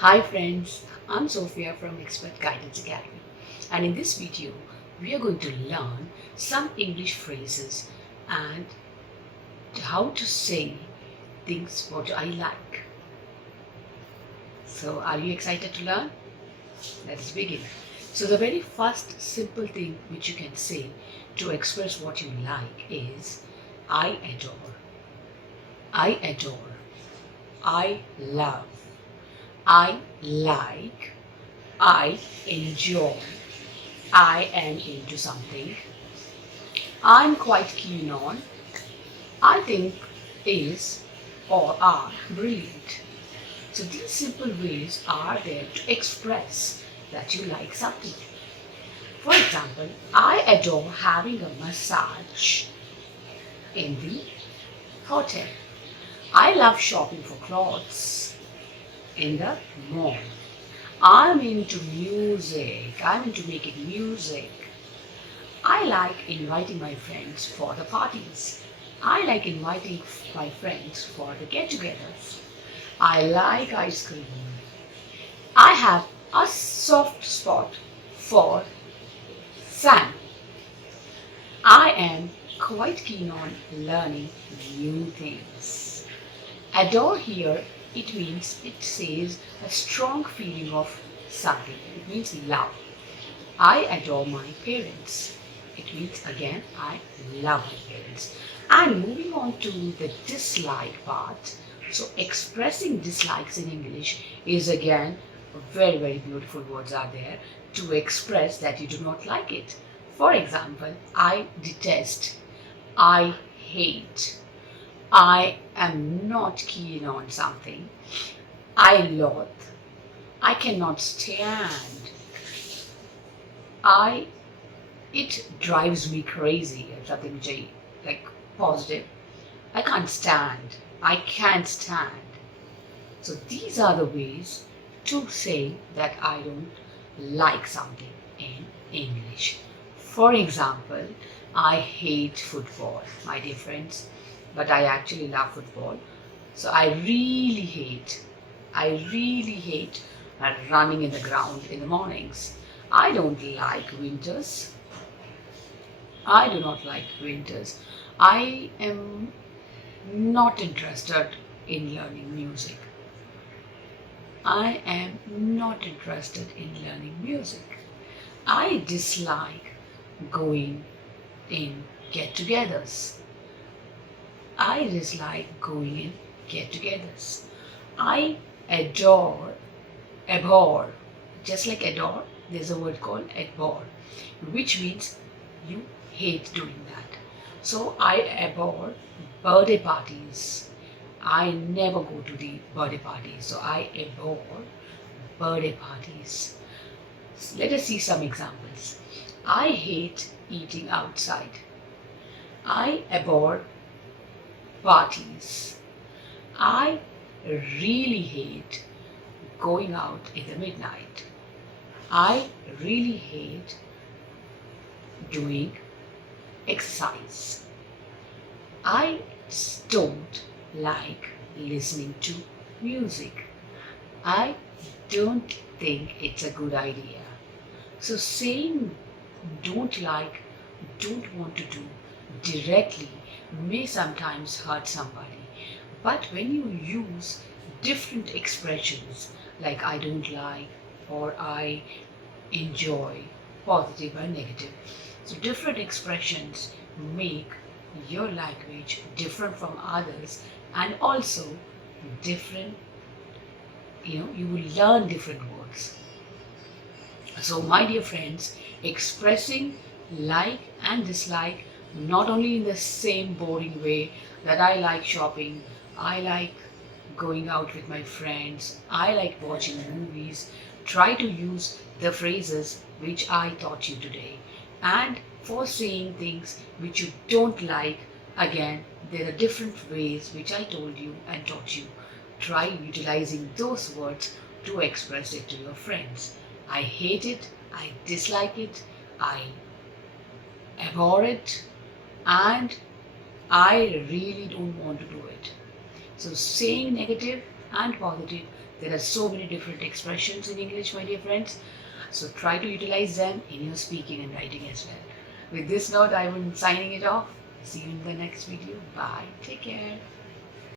Hi friends, I'm Sophia from Expert Guidance Academy, and in this video we are going to learn some English phrases and how to say things what I like. So are you excited to learn? Let's begin. So the very first simple thing which you can say to express what you like is I adore, I adore, I love, I like, I enjoy, I am into something, I'm quite keen on, I think is or are brilliant. So these simple ways are there to express that you like something. For example, I adore having a massage in the hotel. I love shopping for clothes in the mall. I'm into music. I'm into making music. I like inviting my friends for the parties. I like inviting my friends for the get-togethers. I like ice cream. I have a soft spot for sand. I am quite keen on learning new things. Adore here, it says a strong feeling of something. It means love. I adore my parents. It means again, I love my parents. And moving on to the dislike part. So expressing dislikes in English is again very, very beautiful words are there to express that you do not like it. For example, I detest, I hate, I am not keen on something, I loathe, I cannot stand, I it drives me crazy, something which I like positive. I can't stand, I can't stand. So these are the ways to say that I don't like something in English. For example, I hate football, my dear friends, but I actually love football. So I really hate running in the ground in the mornings. I don't like winters. I do not like winters. I am not interested in learning music. I am not interested in learning music. I dislike going in get-togethers. I dislike going in get-togethers. I abhor, just like adore, there's a word called abhor, which means you hate doing that. So I abhor birthday parties. I never go to the birthday parties. So I abhor birthday parties. Let us see some examples. I hate eating outside. I abhor parties. I really hate going out in the midnight. I really hate doing exercise. I don't like listening to music. I don't think it's a good idea. So saying don't like, don't want to do directly may sometimes hurt somebody. But when you use different expressions like I don't like or I enjoy, positive and negative, so different expressions make your language different from others and also different, you will learn different words. So my dear friends, expressing like and dislike not only in the same boring way that I like shopping, I like going out with my friends, I like watching movies, try to use the phrases which I taught you today. And for saying things which you don't like, again, there are different ways which I told you and taught you. Try utilizing those words to express it to your friends. I hate it, I dislike it, I abhor it, and I really don't want to do it. So saying negative and positive, There are so many different expressions in English, my dear friends. So try to utilize them in your speaking and writing as well. With this note, I am signing it off. See you in the next video. Bye. Take care.